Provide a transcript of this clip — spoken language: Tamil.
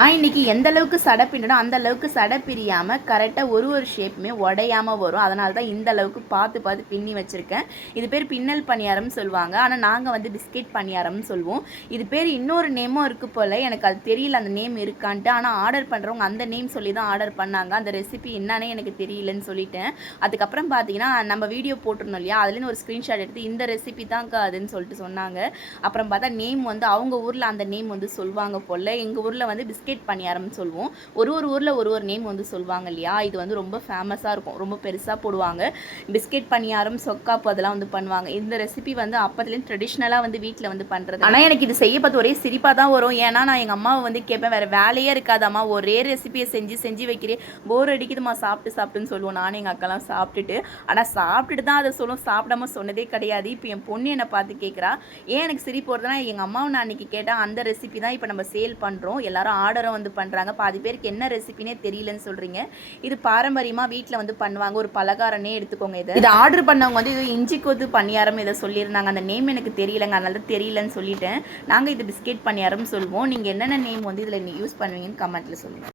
நான் இன்னைக்கு எந்த அளவுக்கு சடை பின்னணும் அந்த அளவுக்கு சடை பிரியாமல் கரெக்டாக ஒரு ஒரு ஷேப்புமே உடையாமல் வரும். அதனால தான் இந்த அளவுக்கு பார்த்து பார்த்து பின்னி வச்சுருக்கேன். இது பேர் பின்னல் பணியாரம்னு சொல்லுவாங்க. ஆனால் நாங்கள் வந்து பிஸ்கெட் பணியாரம்னு சொல்லுவோம். இது பேர் இன்னொரு நேமும் இருக்குது போல். எனக்கு அது தெரியல அந்த நேம் இருக்கான்ட்டு. ஆனால் ஆர்டர் பண்ணுறவங்க அந்த நேம் சொல்லி தான் ஆர்டர் பண்ணாங்க. அந்த ரெசிபி என்னன்னே எனக்கு தெரியலன்னு சொல்லிட்டேன். அதுக்கப்புறம் பார்த்தீங்கன்னா நம்ம வீடியோ போட்டிருந்தோம் இல்லையா? அதுலேருந்து ஒரு ஸ்க்ரீன்ஷாட் எடுத்து இந்த ரெசிபி தான் அதுன்னு சொல்லிட்டு சொன்னாங்க. அப்புறம் பார்த்தா நேம் வந்து அவங்க ஊரில் அந்த நேம் வந்து சொல்லுவாங்க போல். எங்கள் ஊரில் வந்து பிஸ்கெட் பணியாரம்னு சொல்லுவோம். ஒரு ஒரு ஊரில் ஒரு ஒரு நேம் வந்து சொல்லுவாங்க இல்லையா? இது வந்து ரொம்ப ஃபேமஸாக இருக்கும். ரொம்ப பெருசாக போடுவாங்க. பிஸ்கெட் பணியாரம் சொக்காப்பு அதெல்லாம் வந்து பண்ணுவாங்க. இந்த ரெசிபி வந்து அப்பத்துலேருந்து ட்ரெடிஷ்னலாக வந்து வீட்டில் வந்து பண்ணுறது ஆனால் எனக்கு இது செய்ய பார்த்து ஒரே சிரிப்பாக தான் வரும். ஏன்னா நான் எங்கள் அம்மாவை வந்து கேட்பேன் வேறு வேலையே இருக்காதாம்மா ஒரே ரெசிபியை செஞ்சு செஞ்சு வைக்கிறேன். போர் அடிக்குதுமா சாப்பிட்டு சாப்பிட்டுன்னு சொல்லுவோம். நானும் எங்கள் அக்காலாம் சாப்பிட்டுட்டு. ஆனால் சாப்பிட்டுட்டு தான் அதை சொல்லும் சாப்பிடாம சொன்னதே கிடையாது. இப்போ என் பொண்ணு என்னை பார்த்து கேட்குறா ஏன் எனக்கு சிரிப்பு வருதுன்னா எங்கள் அம்மாவை நான் அன்றைக்கி கேட்டால் அந்த ரெசிபி தான் இப்போ நம்ம சேல் பண்ணுறோம் எல்லாரும் ஆர்டர் ஆர்டரும் வந்து பண்ணுறாங்க பாதி பேருக்கு என்ன ரெசிபினே தெரியலன்னு சொல்கிறீங்க இது பாரம்பரியமாக வீட்டில் வந்து பண்ணுவாங்க. ஒரு பலகாரனே எடுத்துக்கோங்க இதை. இது ஆர்டர் பண்ணவங்க வந்து இது இஞ்சி கொத்து பணியாரம் இதை சொல்லியிருந்தாங்க. அந்த நேம் எனக்கு தெரியலங்க. அதனால தான் தெரியலன்னு சொல்லிட்டேன். நாங்கள் இது பிஸ்கெட் பணியாரம் சொல்லுவோம். நீங்கள் என்னென்ன நேம் வந்து இதில் யூஸ் பண்ணுவீங்கன்னு கமெண்ட்டில் சொல்லுங்கள்